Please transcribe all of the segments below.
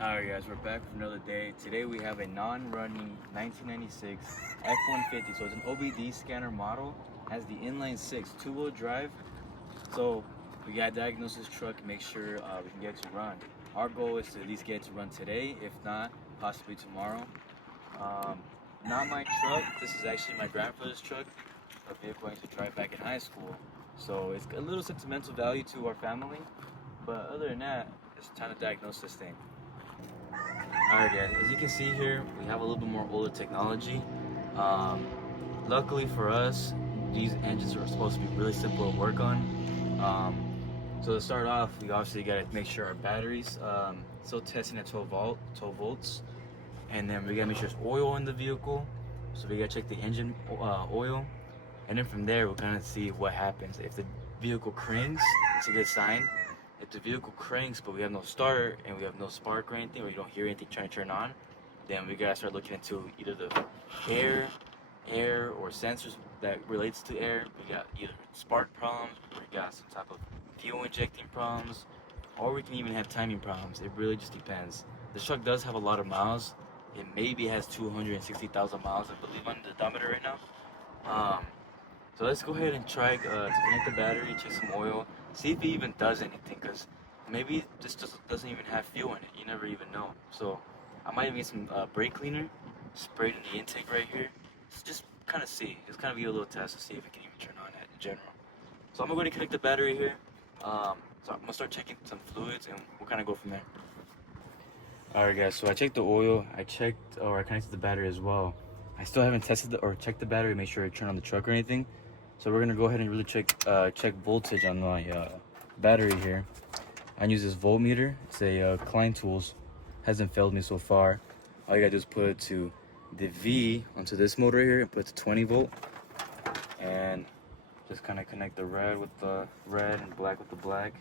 Alright guys, we're back for another day. Today we have a non-running 1996 F150. So it's an OBD scanner model. Has the inline 6 two-wheel drive. So we gotta diagnose this truck and make sure we can get it to run. Our goal is to at least get it to run today, if not, possibly tomorrow. Not my truck. This is actually my grandfather's truck, a vehicle I used to drive back in high school. So it's a little sentimental value to our family. But other than that, it's time to diagnose this thing. Alright guys, as you can see here, we have a little bit more older technology. Luckily for us, these engines are supposed to be really simple to work on. So to start off, we obviously got to make sure our batteries still testing at 12 volts. And then we got to make sure there's oil in the vehicle. So we got to check the engine oil. And then from there, we'll kind of see what happens. If the vehicle cranks, it's a good sign. If the vehicle cranks but we have no starter and we have no spark or anything, or you don't hear anything trying to turn on, then we gotta start looking into either the air or sensors that relates to air. We got either spark problems, or we got some type of fuel injecting problems, or we can even have timing problems. It really just depends. This truck does have a lot of miles. It maybe has 260,000 miles, I believe, on the odometer right now. So let's go ahead and try to connect the battery, check some oil, see if it even does anything, because maybe this just doesn't even have fuel in it. You never even know. So I might even get some brake cleaner, spray it in the intake right here. Just kind of see. Just kind of give a little test to see if it can even turn on in general. So I'm going to go ahead and connect the battery here. So I'm going to start checking some fluids and we'll kind of go from there. Alright guys, so I checked the oil, I connected the battery as well. I still haven't tested or checked the battery, make sure it turned on the truck or anything. So we're gonna go ahead and really check voltage on my battery here. I use this voltmeter. It's a Klein Tools. Hasn't failed me so far. All you gotta do is put it to the V onto this motor here and put it to 20 volt. And just kind of connect the red with the red and black with the black.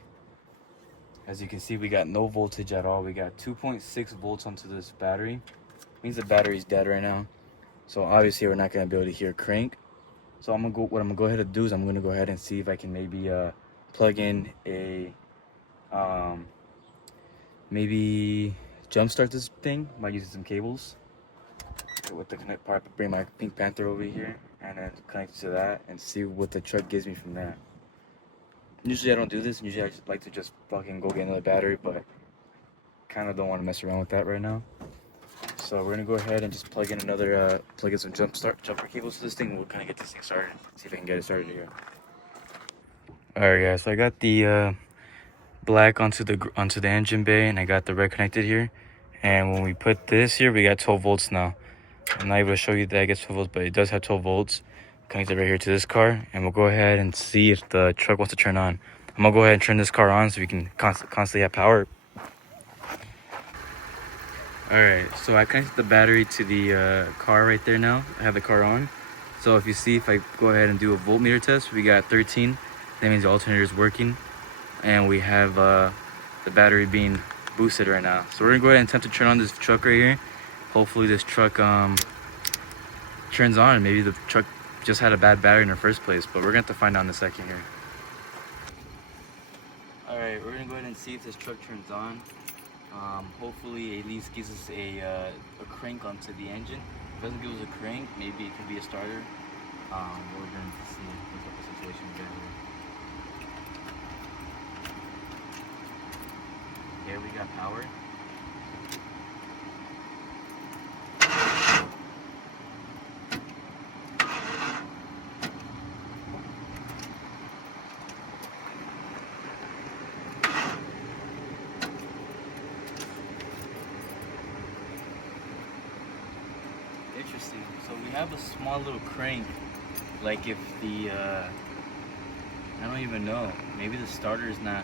As you can see, we got no voltage at all. We got 2.6 volts onto this battery. Means the battery's dead right now. So obviously we're not gonna be able to hear crank. So what I'm gonna go ahead and do is I'm gonna go ahead and see if I can maybe plug in a maybe jumpstart this thing by using some cables. With the connect part, bring my Pink Panther over here and then connect it to that and see what the truck gives me from there. Usually I don't do this. Usually I just like to just fucking go get another battery, but kind of don't want to mess around with that right now. So we're gonna go ahead and just plug in some jumper cables to this thing, and we'll kind of get this thing started. See if I can get it started here. All right, guys. So I got the black onto the engine bay, and I got the red connected here. And when we put this here, we got 12 volts now. I'm not able to show you that it gets 12 volts, but it does have 12 volts connected right here to this car. And we'll go ahead and see if the truck wants to turn on. I'm gonna go ahead and turn this car on so we can constantly have power. Alright, so I connected the battery to the car right there now. I have the car on. So if you see, if I go ahead and do a voltmeter test, we got 13. That means the alternator is working. And we have the battery being boosted right now. So we're going to go ahead and attempt to turn on this truck right here. Hopefully this truck turns on. Maybe the truck just had a bad battery in the first place. But we're going to have to find out in a second here. Alright, we're going to go ahead and see if this truck turns on. Hopefully at least gives us a crank onto the engine. If it doesn't give us a crank, maybe it could be a starter. We're going to see what the situation is here. Here we got power. Interesting. So we have a small little crank, like if the I don't even know, maybe the starter is not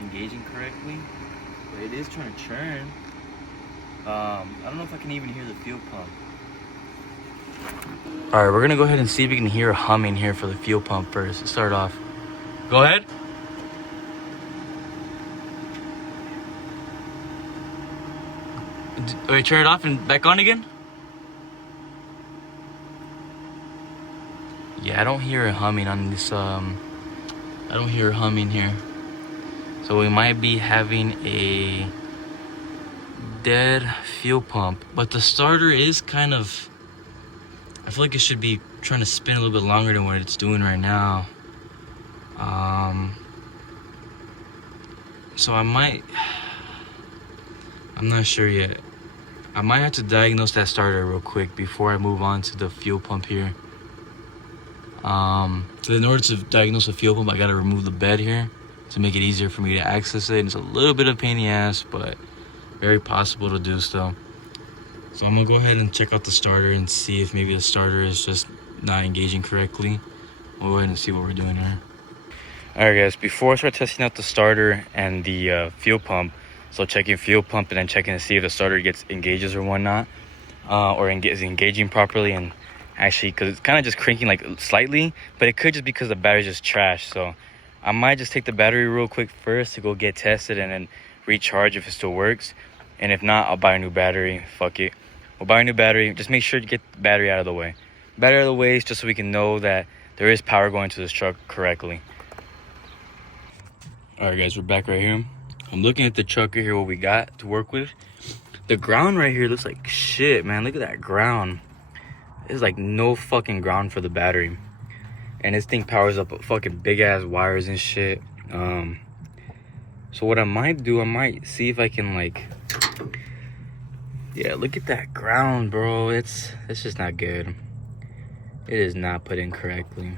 engaging correctly, but it is trying to churn. I don't know if I can even hear the fuel pump. All right, we're gonna go ahead and see if we can hear a humming here for the fuel pump first to start off. Go ahead. Wait, turn it off and back on again? Yeah, I don't hear a humming on this, I don't hear a humming here. So we might be having a dead fuel pump, but the starter is kind of, I feel like it should be trying to spin a little bit longer than what it's doing right now. So I'm not sure yet. I might have to diagnose that starter real quick before I move on to the fuel pump here. So in order to diagnose the fuel pump, I gotta remove the bed here to make it easier for me to access it. And it's a little bit of a pain in the ass, but very possible to do still. So I'm gonna go ahead and check out the starter and see if maybe the starter is just not engaging correctly. We'll go ahead and see what we're doing here. Alright guys, before I start testing out the starter and the fuel pump, so checking fuel pump and then checking to see if the starter engages or whatnot, or is engaging properly, and actually, because it's kind of just cranking like slightly, but it could just because the battery's just trash. So I might just take the battery real quick first to go get tested and then recharge if it still works. And if not, I'll buy a new battery. Fuck it, we'll buy a new battery. Just make sure to get the battery out of the way. Battery out of the way is just so we can know that there is power going to this truck correctly. Alright guys, we're back right here. I'm looking at the truck right here, what we got to work with. The ground right here looks like shit, man. Look at that ground. There's like no fucking ground for the battery. And this thing powers up fucking big ass wires and shit. So what I might do, I might see if I can like, yeah, look at that ground, bro. It's just not good. It is not put in correctly.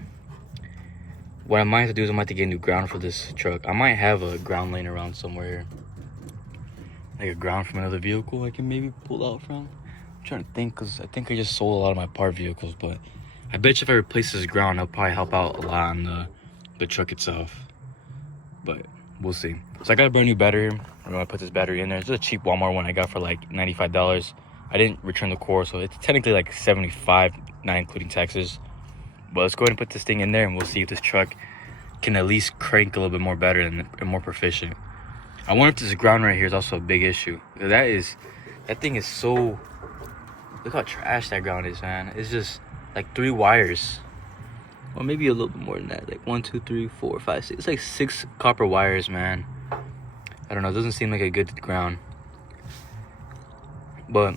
What I might have to do is I might have to get new ground for this truck. I might have a ground laying around somewhere here. Like a ground from another vehicle I can maybe pull out from. I'm trying to think, because I think I just sold a lot of my part vehicles, but I bet you if I replace this ground, it'll probably help out a lot on the truck itself. But we'll see. So I got a brand new battery. I'm gonna put this battery in there. It's a cheap Walmart one I got for like $95. I didn't return the core, so it's technically like $75, not including taxes. But let's go ahead and put this thing in there and we'll see if this truck can at least crank a little bit more better and more proficient. I wonder if this ground right here is also a big issue. That thing is so, look how trash that ground is, man. It's just like 3 wires. Or maybe a little bit more than that. Like 1, 2, 3, 4, 5, 6. It's like 6 copper wires, man. I don't know, it doesn't seem like a good ground. But,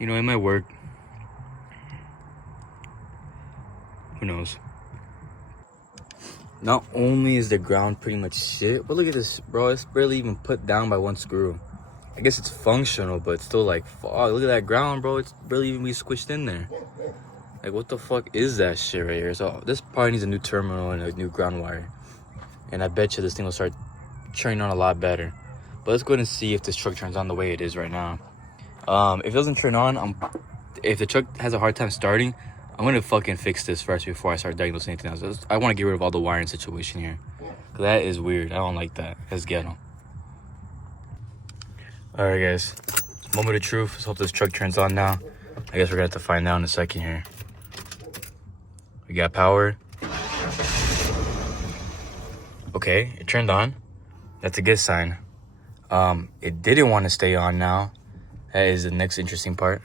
you know, it might work. Who knows? Not only is the ground pretty much shit, but look at this, bro. It's barely even put down by 1 screw. I guess it's functional, but it's still like, fuck, look at that ground, bro. It's barely even be squished in there. Like, what the fuck is that shit right here? So this probably needs a new terminal and a new ground wire. And I bet you this thing will start turning on a lot better. But let's go ahead and see if this truck turns on the way it is right now. If it doesn't turn on, if the truck has a hard time starting, I'm gonna fucking fix this first before I start diagnosing anything else. I want to get rid of all the wiring situation here. That is weird. I don't like that. That's ghetto. Alright guys, moment of truth. Let's hope this truck turns on now. I guess we're gonna have to find out in a second here. We got power. Okay, it turned on. That's a good sign. It didn't want to stay on now. That is the next interesting part.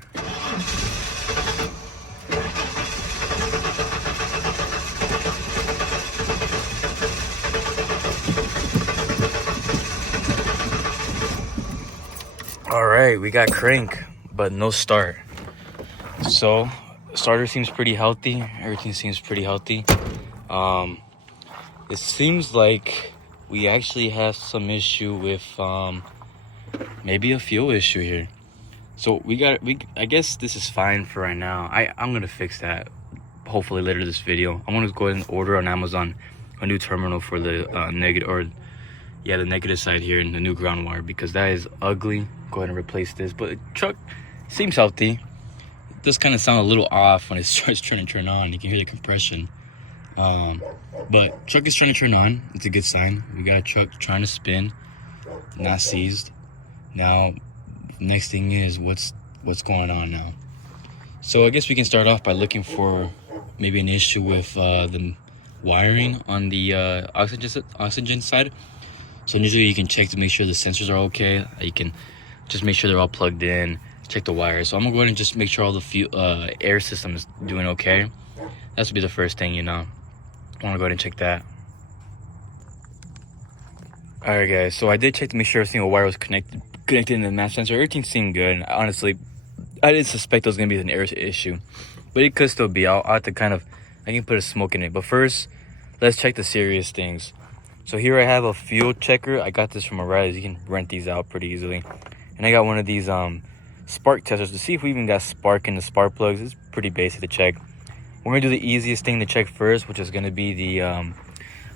All right, we got crank, but no start. So, starter seems pretty healthy. Everything seems pretty healthy. It seems like we actually have some issue with maybe a fuel issue here. So I guess this is fine for right now. I'm gonna fix that hopefully later this video. I'm gonna go ahead and order on Amazon a new terminal for the the negative side here and the new ground wire, because that is ugly. Go ahead and replace this. But the truck seems healthy. It does kind of sound a little off when it starts trying to turn on. You can hear the compression. But truck is trying to turn on. It's a good sign. We got a truck trying to spin, not seized. Now, next thing is what's going on now. So I guess we can start off by looking for maybe an issue with the wiring on the oxygen side. So usually you can check to make sure the sensors are okay. You can just make sure they're all plugged in, check the wires. So I'm gonna go ahead and just make sure all the air system is doing okay. That should be the first thing, you know. I wanna go ahead and check that. All right guys, so I did check to make sure every single wire was connected connected in the match sensor. Everything seemed good. Honestly, I didn't suspect it was gonna be an air issue, but it could still be. I'll have to I can put a smoke in it. But first, let's check the serious things. So here I have a fuel checker. I got this from O'Reilly's. You can rent these out pretty easily. And I got one of these spark testers to see if we even got spark in the spark plugs. It's pretty basic to check. We're gonna do the easiest thing to check first, which is gonna be the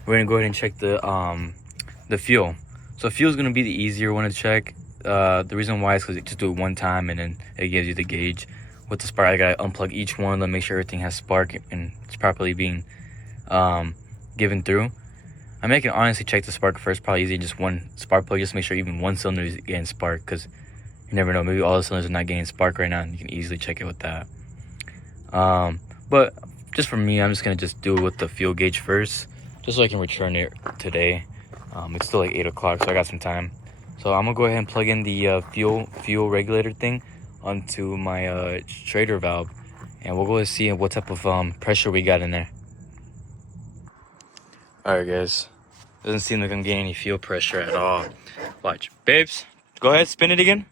we're gonna go ahead and check the fuel. So fuel is gonna be the easier one to check. The reason why is because you just do it one time and then it gives you the gauge. With the spark, I gotta unplug each one to make sure everything has spark and it's properly being given through. I mean, I can honestly check the spark first, probably easier, just one spark plug, just to make sure even one cylinder is getting spark, because you never know, maybe all the cylinders are not getting spark right now, and you can easily check it with that. But just for me, I'm just gonna do it with the fuel gauge first, just so I can return it today. It's still like 8 o'clock, so I got some time. So I'm gonna go ahead and plug in the fuel regulator thing onto my Schrader valve, and we'll go and see what type of pressure we got in there. Alright guys, doesn't seem like I'm getting any fuel pressure at all. Watch. Babes, go ahead, spin it again.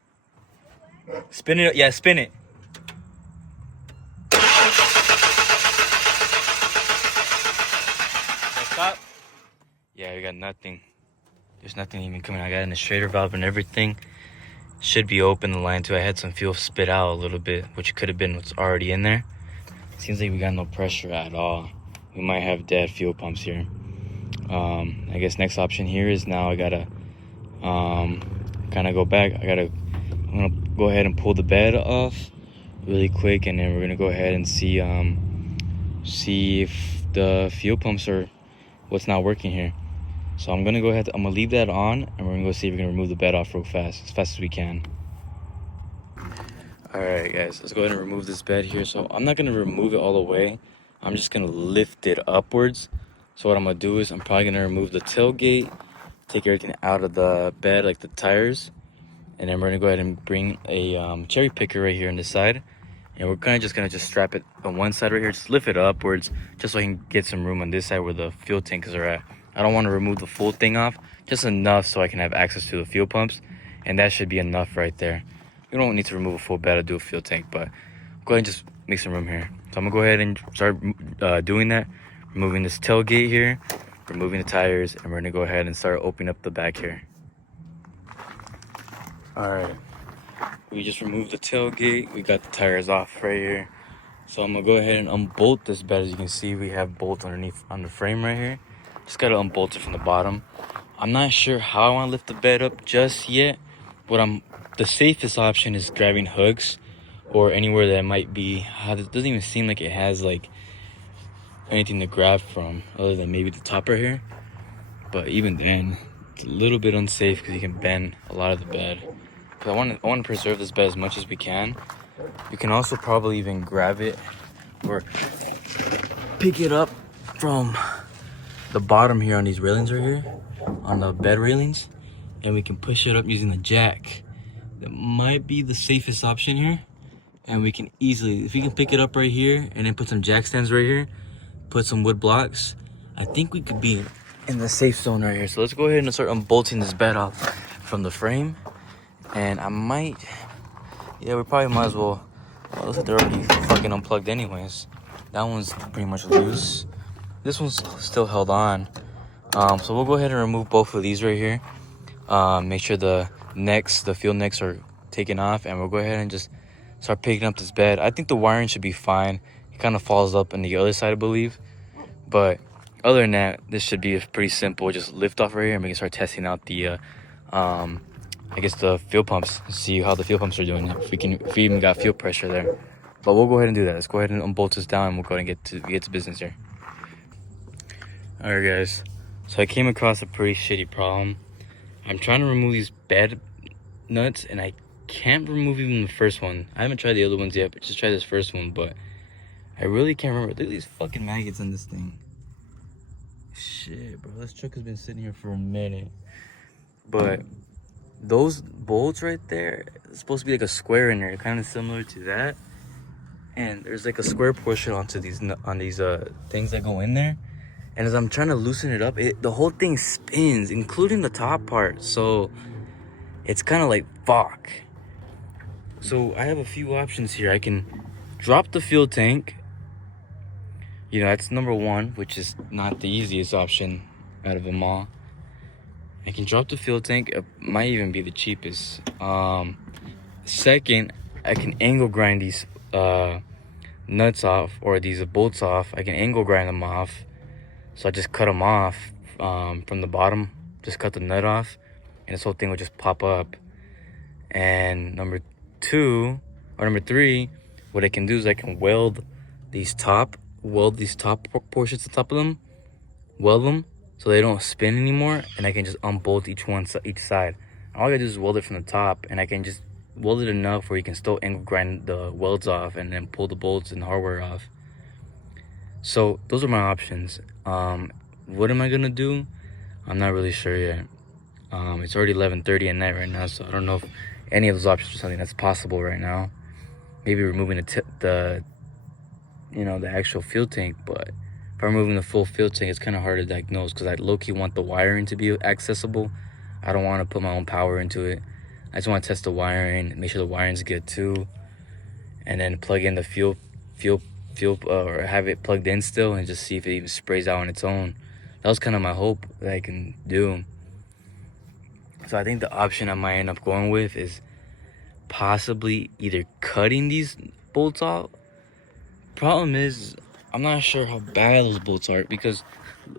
Spin it, yeah, spin it. Stop. Yeah, we got nothing. There's nothing even coming. I got in the Schrader valve and everything. Should be open the line too. I had some fuel spit out a little bit, which could have been what's already in there. Seems like we got no pressure at all. We might have dead fuel pumps here. I guess next option here is now I gotta kind of go back. I'm gonna go ahead and pull the bed off really quick, and then we're gonna go ahead and see if the fuel pumps are what's not working here. So I'm gonna leave that on, and we're gonna go see if we can remove the bed off real fast, as fast as we can. All right, guys, let's go ahead and remove this bed here. So I'm not gonna remove it all the way. I'm just gonna lift it upwards. So what I'm gonna do is I'm probably gonna remove the tailgate, take everything out of the bed, like the tires, and then we're gonna go ahead and bring a cherry picker right here on this side, and we're kind of just gonna strap it on one side right here, just lift it upwards, just so I can get some room on this side where the fuel tanks are at. I don't want to remove the full thing off, just enough so I can have access to the fuel pumps, and that should be enough right there. We don't need to remove a full bed to do a fuel tank, but go ahead and just make some room here. So I'm gonna go ahead and start doing that. Removing this tailgate here, removing the tires, and we're gonna go ahead and start opening up the back here. All right, we just removed the tailgate. We got the tires off right here. So I'm gonna go ahead and unbolt this bed. As you can see, we have bolts underneath on the frame right here. Just gotta unbolt it from the bottom. I'm not sure how I wanna lift the bed up just yet. The safest option is grabbing hooks or anywhere that might be. It doesn't even seem like it has like anything to grab from other than maybe the top right here, but even then it's a little bit unsafe because you can bend a lot of the bed. But I want to preserve this bed as much as we can. You can also probably even grab it or pick it up from the bottom here on these railings right here, on the bed railings, and we can push it up using the jack. That might be the safest option here, and we can easily, if we can pick it up right here and then put some jack stands right here, put some wood blocks, I think we could be in the safe zone right here. So let's go ahead and start unbolting this bed off from the frame. And we probably might as well, looks like they're already fucking unplugged anyways. That one's pretty much loose. This one's still held on. So we'll go ahead and remove both of these right here. Make sure the fuel necks are taken off, and we'll go ahead and just start picking up this bed. I think the wiring should be fine. It kind of falls up on the other side, I believe. But other than that, this should be pretty simple. Just lift off right here, and we can start testing out the, I guess the fuel pumps. See how the fuel pumps are doing. If we even got fuel pressure there. But we'll go ahead and do that. Let's go ahead and unbolt this down, and we'll go ahead and get to business here. All right, guys. So I came across a pretty shitty problem. I'm trying to remove these bed nuts, and I can't remove even the first one. I haven't tried the other ones yet, but just try this first one. But I really can't remember. Look at these fucking maggots on this thing. Shit, bro. This truck has been sitting here for a minute. But those bolts right there, it's supposed to be like a square in there, kind of similar to that. And there's like a square portion on these things that go in there. And as I'm trying to loosen it up, the whole thing spins, including the top part. So it's kind of like fuck. So I have a few options here. I can drop the fuel tank. You know, that's number one, which is not the easiest option out of them all. I can drop the fuel tank. It might even be the cheapest. Second, I can angle grind these nuts off, or these bolts off. I can angle grind them off. So I just cut them off from the bottom. Just cut the nut off, and this whole thing will just pop up. And number three, what I can do is I can weld these top portions to the top of them, weld them so they don't spin anymore, and I can just unbolt each side. All I gotta do is weld it from the top, and I can just weld it enough where you can still angle grind the welds off and then pull the bolts and hardware off. So those are my options. What am I gonna do? I'm not really sure yet. It's already 11:30 at night right now, so I don't know if any of those options are something that's possible right now. Maybe removing the actual fuel tank, but if I'm removing the full fuel tank, it's kind of hard to diagnose because I low-key want the wiring to be accessible. I don't want to put my own power into it. I just want to test the wiring, make sure the wiring's good too, and then plug in the fuel, or have it plugged in still, and just see if it even sprays out on its own. That was kind of my hope that I can do. So I think the option I might end up going with is possibly either cutting these bolts out. Problem is, I'm not sure how bad those bolts are, because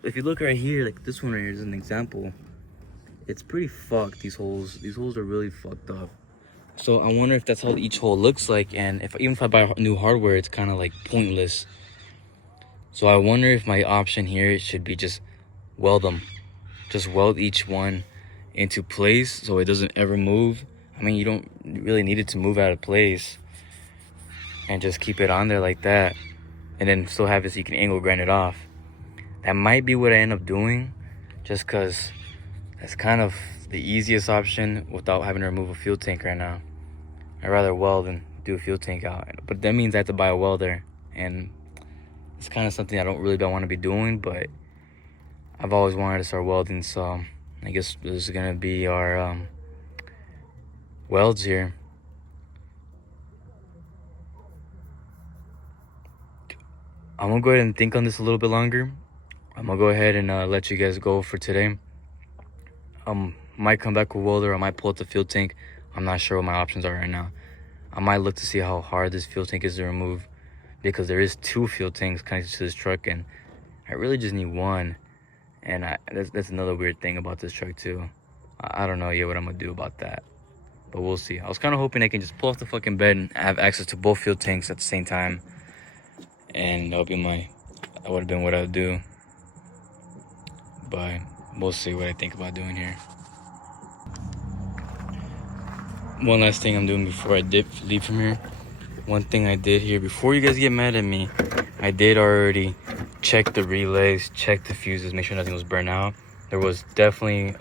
if you look right here, like this one right here is an example. It's pretty fucked, these holes. These holes are really fucked up. So I wonder if that's how each hole looks like, and even if I buy new hardware, it's kind of like pointless. So I wonder if my option here should be just weld them. Just weld each one into place so it doesn't ever move. I mean, you don't really need it to move out of place, and just keep it on there like that, and then still have it so you can angle grind it off. That might be what I end up doing, just because that's kind of the easiest option without having to remove a fuel tank right now. I'd rather weld than do a fuel tank out, but that means I have to buy a welder, and it's kind of something I don't want to be doing, but I've always wanted to start welding, so I guess this is gonna be our welds here. I'm gonna go ahead and think on this a little bit longer. I'm gonna go ahead and let you guys go for today. Might come back with welder. I might pull out the fuel tank. I'm not sure what my options are right now. I might look to see how hard this fuel tank is to remove, because there is 2 fuel tanks connected to this truck, and I really just need one. And that's another weird thing about this truck too. I don't know yet what I'm gonna do about that, but we'll see. I was kind of hoping I can just pull off the fucking bed and have access to both fuel tanks at the same time, and that would have been what I would do. But we'll see what I think about doing here. One last thing I'm doing before I leave from here. One thing I did here, before you guys get mad at me, I did already check the relays, check the fuses, make sure nothing was burnt out. There was definitely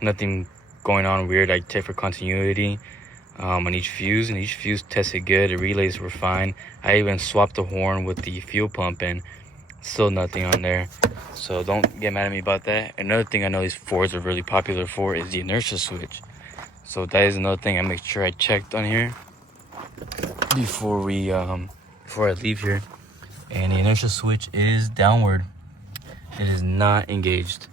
nothing going on weird. I checked for continuity on each fuse, and each fuse tested good. The relays were fine. I even swapped the horn with the fuel pump, and still nothing on there. So don't get mad at me about that. Another thing I know these Fords are really popular for is the inertia switch. So that is another thing I make sure I checked on here before I leave here. And the inertia switch is downward. It is not engaged.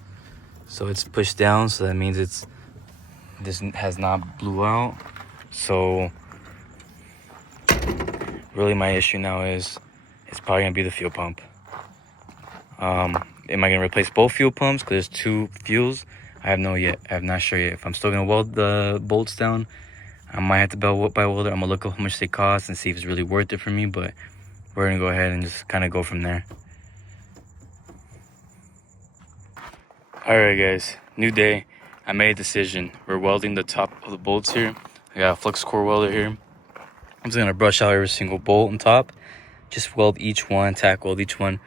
So it's pushed down, so that means this has not blew out. So really my issue now is it's probably gonna be the fuel pump. Am I gonna replace both fuel pumps because there's 2 fuels? I'm not sure yet. If I'm still gonna weld the bolts down, I might have to buy a welder. I'm gonna look up how much they cost and see if it's really worth it for me, but we're gonna go ahead and just kind of go from there. All right, guys, new day. I made a decision. We're welding the top of the bolts here. I got a flux core welder here. I'm just gonna brush out every single bolt on top. Just weld each one, tack weld each one.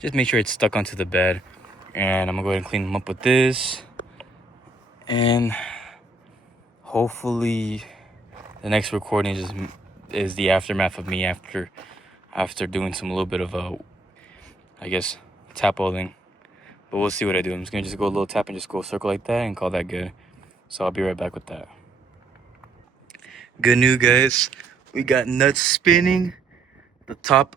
Just make sure it's stuck onto the bed. And I'm gonna go ahead and clean them up with this. And hopefully the next recording is the aftermath of me after doing a little bit of tap welding. But we'll see what I do. I'm just gonna go a little tap and just go circle like that and call that good. So I'll be right back with that. Good news, guys. We got nuts spinning. The top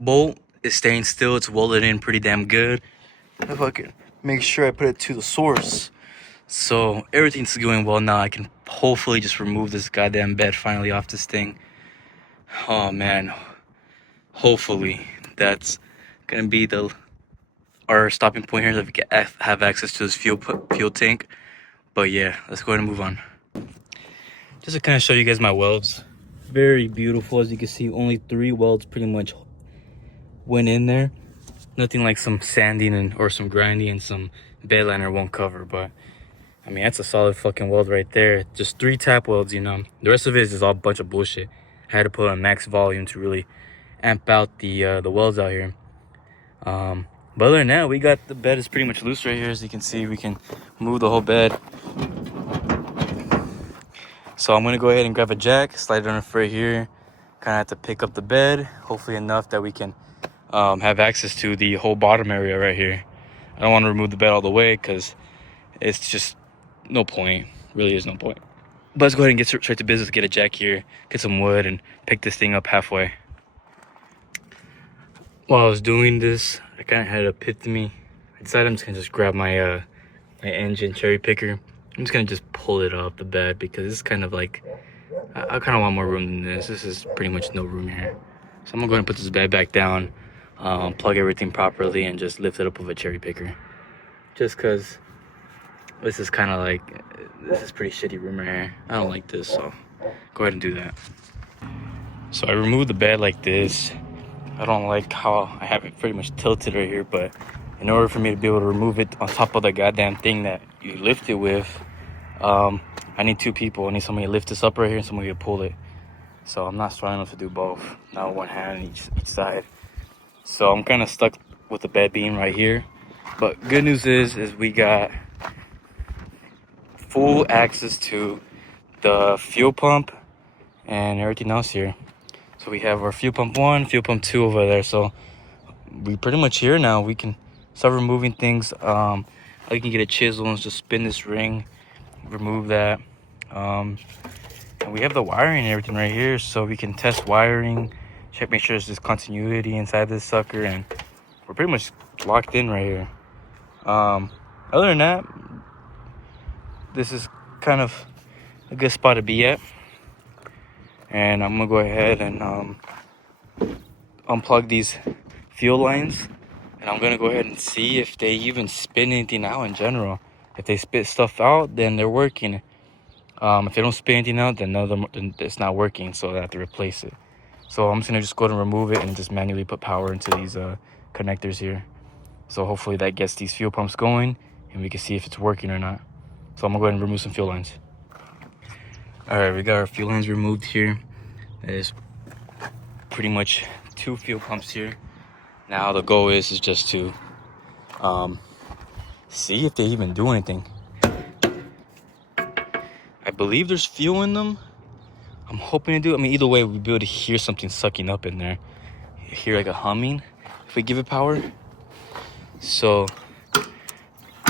bolt is staying still. It's welded in pretty damn good. If I can make sure I put it to the source. So everything's going well now. I can hopefully just remove this goddamn bed finally off this thing. Oh man. Hopefully that's gonna be our stopping point here, so we can have access to this fuel tank. But yeah, let's go ahead and move on. Just to kind of show you guys my welds. Very beautiful. As you can see, only 3 welds pretty much went in there. Nothing like some sanding or some grinding and some bed liner won't cover. But I mean, that's a solid fucking weld right there. Just 3 tap welds, you know. The rest of it is just all a bunch of bullshit. I had to put on max volume to really amp out the welds out here. But other than that, we got the bed is pretty much loose right here. As you can see, we can move the whole bed. So I'm gonna go ahead and grab a jack, slide it under right here. Kind of have to pick up the bed, hopefully enough that we can have access to the whole bottom area right here. I don't want to remove the bed all the way because it's just no point. Really is no point. But let's go ahead and get straight to business. Get a jack here, get some wood, and pick this thing up halfway. While I was doing this, I kind of had an epiphany. I decided I'm just gonna grab my my engine cherry picker. I'm just gonna just pull it off the bed because it's kind of like I kind of want more room than this. This is pretty much no room here. So I'm gonna go ahead and put this bed back down, plug everything properly, and just lift it up with a cherry picker. Just cause this is kind of like, this is pretty shitty room right here. I don't like this, so go ahead and do that. So I removed the bed like this. I don't like how I have it pretty much tilted right here, but in order for me to be able to remove it on top of the goddamn thing that you lift it with, I need 2 people. I need somebody to lift this up right here and somebody to pull it. So I'm not strong enough to do both. Not one hand each side. So I'm kind of stuck with the bed beam right here. But good news is we got full access to the fuel pump and everything else here. So we have our fuel pump 1, fuel pump 2 over there. So we pretty much here now. We can start removing things. I can get a chisel and just spin this ring, remove that. And we have the wiring and everything right here, so we can test wiring, make sure there's this continuity inside this sucker, and we're pretty much locked in right here. Other than that, this is kind of a good spot to be at. And I'm gonna go ahead and unplug these fuel lines, and I'm gonna go ahead and see if they even spin anything out in general. If they spit stuff out, then they're working. If they don't spit anything out, then it's not working, so I have to replace it. So I'm just gonna go ahead and remove it and just manually put power into these connectors here. So hopefully that gets these fuel pumps going, and we can see if it's working or not. So I'm gonna go ahead and remove some fuel lines. All right, we got our fuel lines removed here. There's pretty much 2 fuel pumps here. Now the goal is just to see if they even do anything. I believe there's fuel in them. I'm hoping to do. I mean, either way, we'll be able to hear something sucking up in there. Hear like a humming if we give it power. So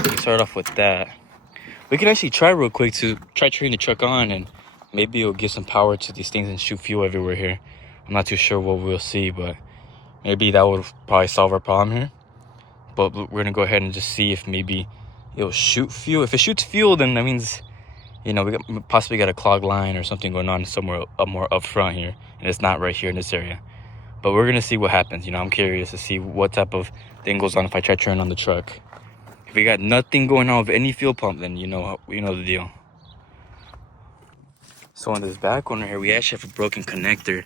we start off with that. We can actually try real quick to try turning the truck on, and maybe it'll give some power to these things and shoot fuel everywhere here. I'm not too sure what we'll see, but maybe that would probably solve our problem here. But we're gonna go ahead and just see if maybe it'll shoot fuel. If it shoots fuel, then that means, you know, we possibly got a clogged line or something going on somewhere more up front here, and it's not right here in this area. But we're gonna see what happens. You know, I'm curious to see what type of thing goes on if I try turning on the truck. If we got nothing going on with any fuel pump, then you know the deal. So on this back one right here, we actually have a broken connector.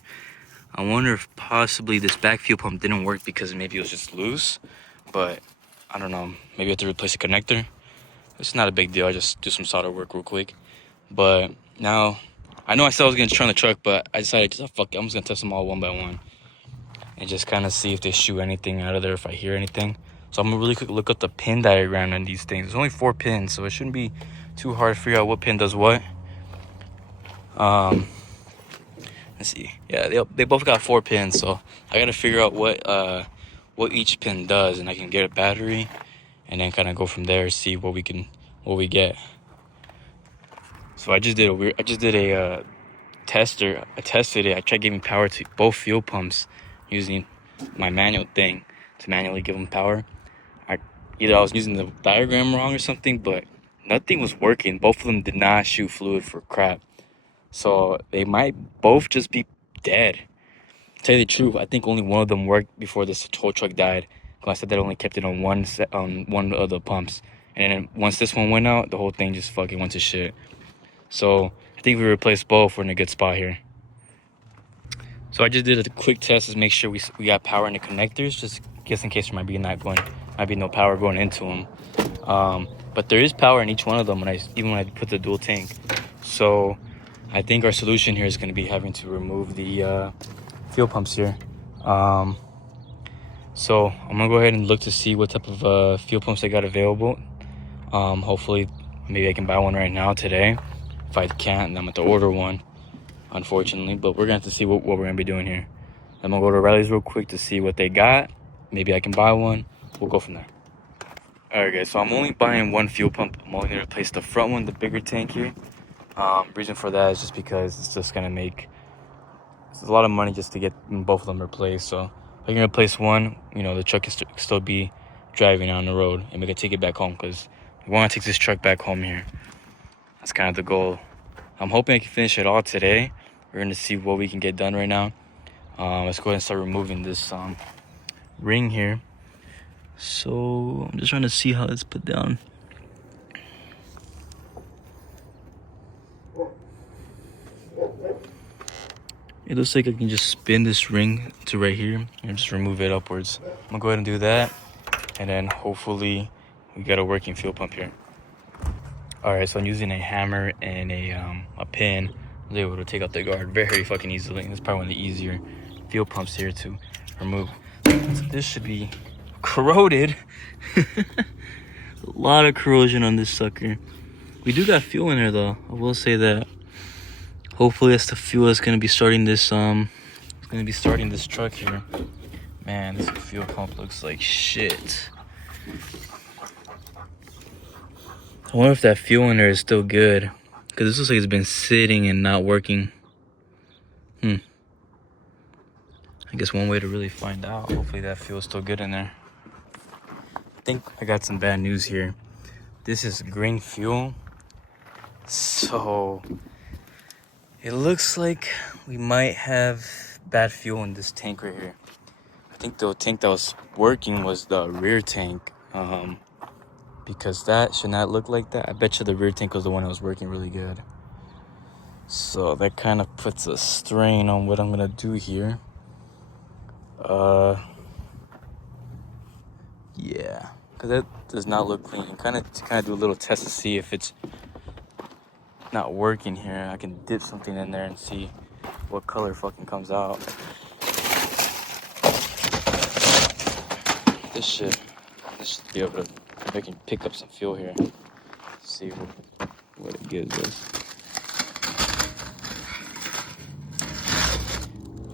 I wonder if possibly this back fuel pump didn't work because maybe it was just loose. But I don't know. Maybe I have to replace a connector. It's not a big deal. I just do some solder work real quick. But now, I know I said I was going to turn the truck, but I decided, fuck it, I'm just going to test them all one by one. And just kind of see if they shoot anything out of there, if I hear anything. So I'm going to really quick look up the pin diagram on these things. There's only 4 pins, so it shouldn't be too hard to figure out what pin does what. Let's see. Yeah, they both got 4 pins, so I got to figure out what each pin does, and I can get a battery and then kind of go from there, see what we get. So I just did a tester. I tested it. I tried giving power to both fuel pumps using my manual thing to manually give them power. Either I was using the diagram wrong or something, but nothing was working. Both of them did not shoot fluid for crap. So they might both just be dead. To tell you the truth, I think only one of them worked before this tow truck died. I said that only kept it on one of the pumps. And then once this one went out, the whole thing just fucking went to shit. So I think we replaced both. We're in a good spot here. So I just did a quick test to make sure we got power in the connectors, just in case there might be no power going into them. But there is power in each one of them even when I put the dual tank. So I think our solution here is going to be having to remove the fuel pumps here. So I'm gonna go ahead and look to see what type of fuel pumps I got available. Hopefully maybe I can buy one right now today. If I can't, then I'm gonna have to order one, unfortunately. But we're gonna have to see what we're gonna be doing here. I'm gonna go to Riley's real quick to see what they got. Maybe I can buy one. We'll go from there. Alright guys, so I'm only buying one fuel pump. I'm only gonna replace the front one, the bigger tank here. Reason for that is just because it's just gonna make a lot of money just to get both of them replaced. So if I can replace one, the truck can still be driving on the road, and we can take it back home, because we want to take this truck back home here. That's kind of the goal. I'm hoping I can finish it all today. We're going to see what we can get done right now. Let's go ahead and start removing this ring here. So I'm just trying to see how it's put down. It looks like I can just spin this ring to right here and just remove it upwards. I'm gonna go ahead and do that, and then hopefully we got a working fuel pump here. All right, so I'm using a hammer and a pin. I was able to take out the guard very fucking easily. It's probably one of the easier fuel pumps here to remove. So this should be corroded. A lot of corrosion on this sucker. We do got fuel in there though, I will say that. Hopefully that's the fuel that's gonna be starting this truck here. Man, this fuel pump looks like shit. I wonder if that fuel in there is still good, because this looks like it's been sitting and not working. I guess one way to really find out, hopefully that fuel is still good in there. I think I got some bad news here. This is green fuel, so it looks like we might have bad fuel in this tank right here. I think the tank that was working was the rear tank, because that should not look like that. I bet you the rear tank was the one that was working really good. So that kind of puts a strain on what I'm gonna do here. Yeah, because that does not look clean. Kind of do a little test to see if it's not working here. I can dip something in there and see what color fucking comes out. This should be able to, I can pick up some fuel here. See what it gives us.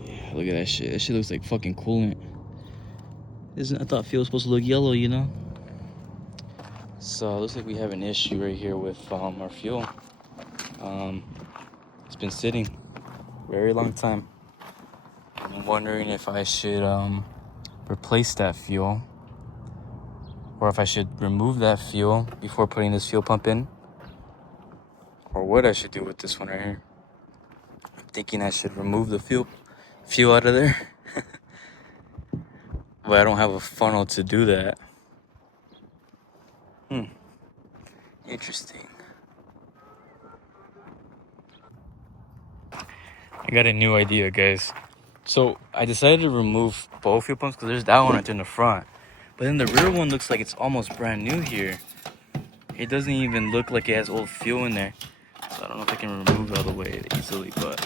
Yeah, look at that shit. That shit looks like fucking coolant. I thought fuel was supposed to look yellow, So it looks like we have an issue right here with our fuel. It's been sitting a very long time. I'm wondering if I should replace that fuel, or if I should remove that fuel before putting this fuel pump in, or what I should do with this one right here. I'm thinking I should remove the fuel out of there. But I don't have a funnel to do that. Interesting. I got a new idea, guys. So I decided to remove both fuel pumps, because there's that one right there in the front. But then the rear one looks like it's almost brand new here. It doesn't even look like it has old fuel in there. So I don't know if I can remove it all the way easily, but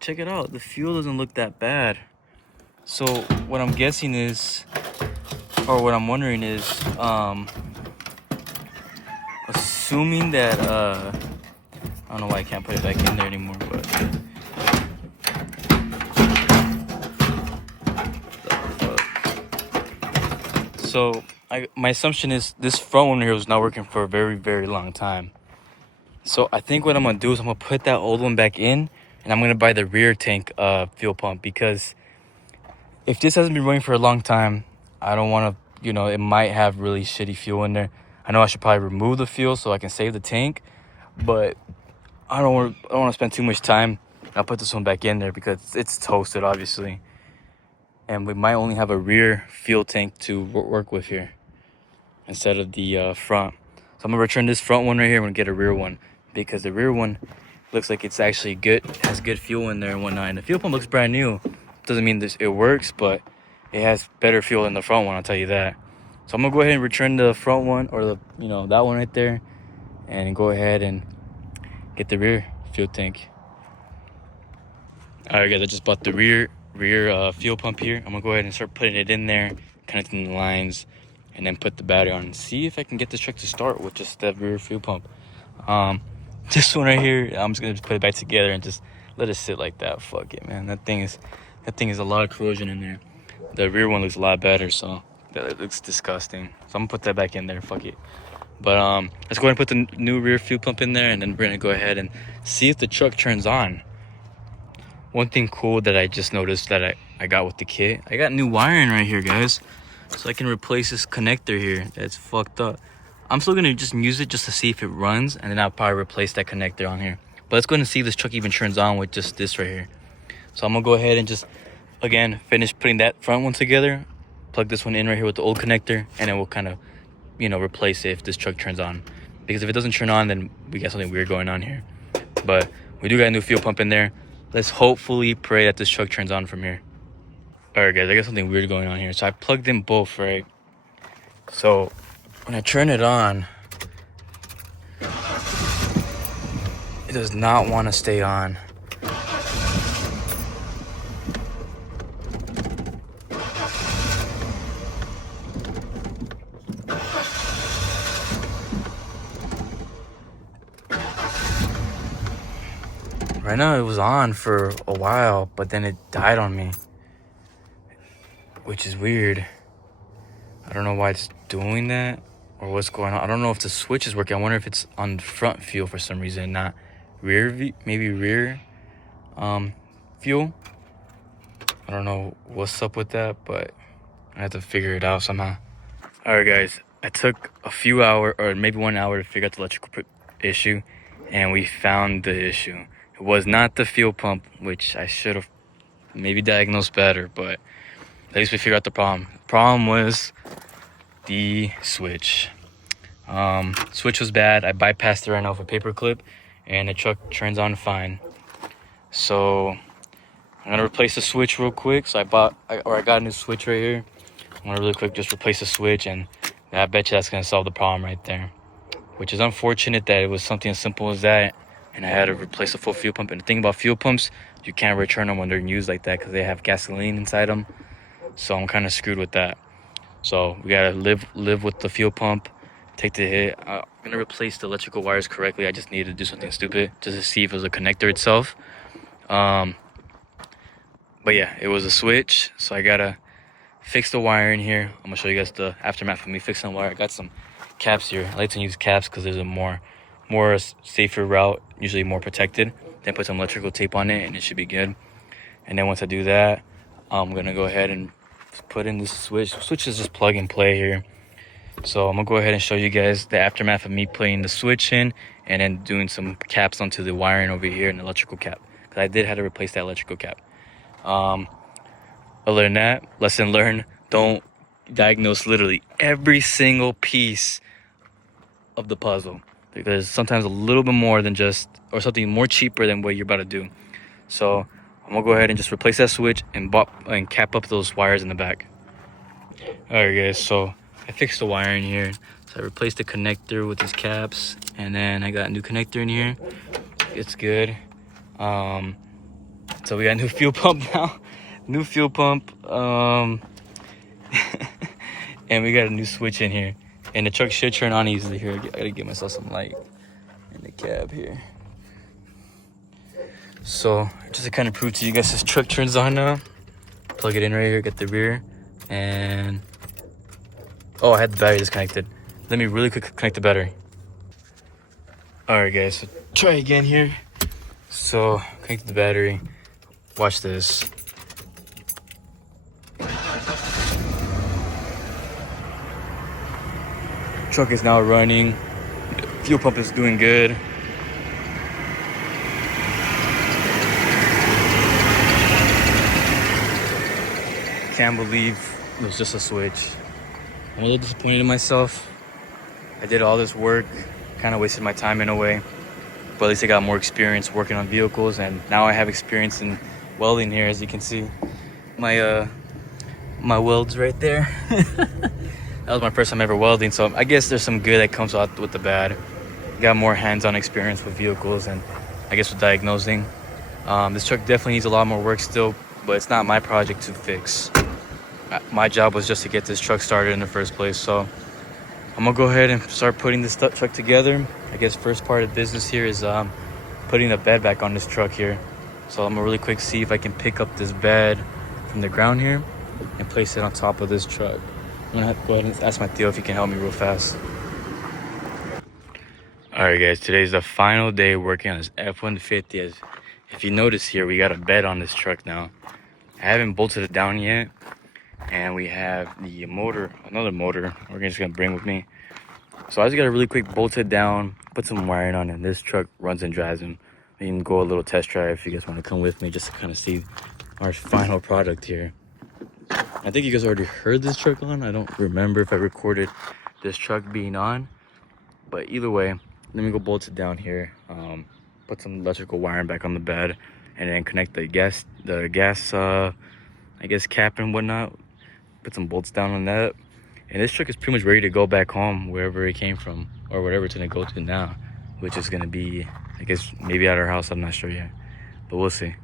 check it out. The fuel doesn't look that bad. So what I'm guessing is, or what I'm wondering is, assuming that, I don't know why I can't put it back in there anymore, but so my assumption is this front one here was not working for a very, very long time. So I think what I'm gonna do is I'm gonna put that old one back in, and I'm gonna buy the rear tank fuel pump, because if this hasn't been running for a long time, I don't want to, it might have really shitty fuel in there. I know I should probably remove the fuel so I can save the tank, but I don't want to spend too much time. I'll put this one back in there because it's toasted, obviously, and we might only have a rear fuel tank to work with here instead of the front. So I'm gonna return this front one right here. I'm gonna get a rear one, because the rear one looks like it's actually good, has good fuel in there and whatnot. And the fuel pump looks brand new. Doesn't mean it works, but it has better fuel than the front one, I'll tell you that. So I'm gonna go ahead and return the front one, or the that one right there, and go ahead and get the rear fuel tank. All right, guys, I just bought the rear fuel pump here. I'm gonna go ahead and start putting it in there, connecting the lines, and then put the battery on and see if I can get this truck to start with just that rear fuel pump. This one right here, I'm just gonna put it back together and just let it sit like that. Fuck it, man. That thing is a lot of corrosion in there. The rear one looks a lot better, so that looks disgusting. So I'm gonna put that back in there. Fuck it. But let's go ahead and put the new rear fuel pump in there, and then we're gonna go ahead and see if the truck turns on. One thing cool that I just noticed that I got with the kit, I got new wiring right here, guys. So I can replace this connector here that's fucked up. I'm still gonna just use it just to see if it runs, and then I'll probably replace that connector on here. But let's go ahead and see if this truck even turns on with just this right here. So I'm gonna go ahead and just, again, finish putting that front one together, plug this one in right here with the old connector, and then we'll kind of, replace it if this truck turns on. Because if it doesn't turn on, then we got something weird going on here. But we do got a new fuel pump in there. Let's hopefully pray that this truck turns on from here. All right, guys, I got something weird going on here. So I plugged in both, right? So when I turn it on, it does not want to stay on. Right now it was on for a while, but then it died on me, which is weird. I don't know why it's doing that or what's going on. I don't know if the switch is working. I wonder if it's on front fuel for some reason, not rear, maybe rear fuel. I don't know what's up with that, but I have to figure it out somehow. All right, guys, I took a few hours, or maybe 1 hour, to figure out the electrical issue, and we found the issue. It was not the fuel pump, which I should have maybe diagnosed better, but at least we figured out the problem. The problem was the switch. Switch was bad. I bypassed it right now with a paper clip, and the truck turns on fine. So I'm gonna replace the switch real quick. So I got a new switch right here. I'm gonna really quick just replace the switch, and I bet you that's gonna solve the problem right there. Which is unfortunate that it was something as simple as that, and I had to replace a full fuel pump. And the thing about fuel pumps, you can't return them when they're used like that because they have gasoline inside them. So I'm kind of screwed with that. So we gotta live with the fuel pump, take the hit. I'm gonna replace the electrical wires correctly. I just needed to do something stupid just to see if it was a connector itself. But yeah, it was a switch. So I gotta fix the wire in here. I'm gonna show you guys the aftermath of me fixing the wire. I got some caps here. I like to use caps because there's a more safer route, usually more protected. Then put some electrical tape on it and it should be good. And then once I do that, I'm gonna go ahead and put in this switch. Switch is just plug and play here. So I'm gonna go ahead and show you guys the aftermath of me putting the switch in and then doing some caps onto the wiring over here and the electrical cap, because I did have to replace that electrical cap. Other than that, lesson learned: don't diagnose literally every single piece of the puzzle. There's sometimes a little bit more than just, or something more cheaper than what you're about to do. So I'm gonna go ahead and just replace that switch and cap up those wires in the back. All right, guys, so I fixed the wiring here. So I replaced the connector with these caps, and then I got a new connector in here. It's good. So we got a new fuel pump now. New fuel pump. And we got a new switch in here. And the truck should turn on easily here. I gotta get myself some light in the cab here. So just to kind of prove to you guys, this truck turns on now. Plug it in right here, get the rear, and oh, I had the battery disconnected. Let me really quick connect the battery. All right, guys, so try again here. So connect the battery. Watch this. Truck is now running. Fuel pump is doing good. Can't believe it was just a switch. I'm a little disappointed in myself. I did all this work, kind of wasted my time in a way, but at least I got more experience working on vehicles, and now I have experience in welding here, as you can see. My welds right there. That was my first time ever welding, so I guess there's some good that comes out with the bad. Got more hands-on experience with vehicles and I guess with diagnosing. This truck definitely needs a lot more work still, but it's not my project to fix. My job was just to get this truck started in the first place, so I'm gonna go ahead and start putting this truck together. I guess first part of business here is putting the bed back on this truck here. So I'm gonna really quick see if I can pick up this bed from the ground here and place it on top of this truck. I'm gonna have to go ahead and ask my Theo if he can help me real fast. All right, guys, today's the final day working on this F150. As if you notice here, we got a bed on this truck now. I haven't bolted it down yet, and we have the motor, another motor we're just gonna bring with me. So I just gotta really quick bolt it down, put some wiring on it, and this truck runs and drives him. We can go a little test drive if you guys want to come with me just to kind of see our final product here. I think you guys already heard this truck on. I don't remember if I recorded this truck being on, but either way, let me go bolt it down here, put some electrical wiring back on the bed, and then connect the gas I guess cap and whatnot. Put some bolts down on that, and this truck is pretty much ready to go back home, wherever it came from or whatever it's gonna go to now, which is gonna be, I guess, maybe at our house. I'm not sure yet, but we'll see.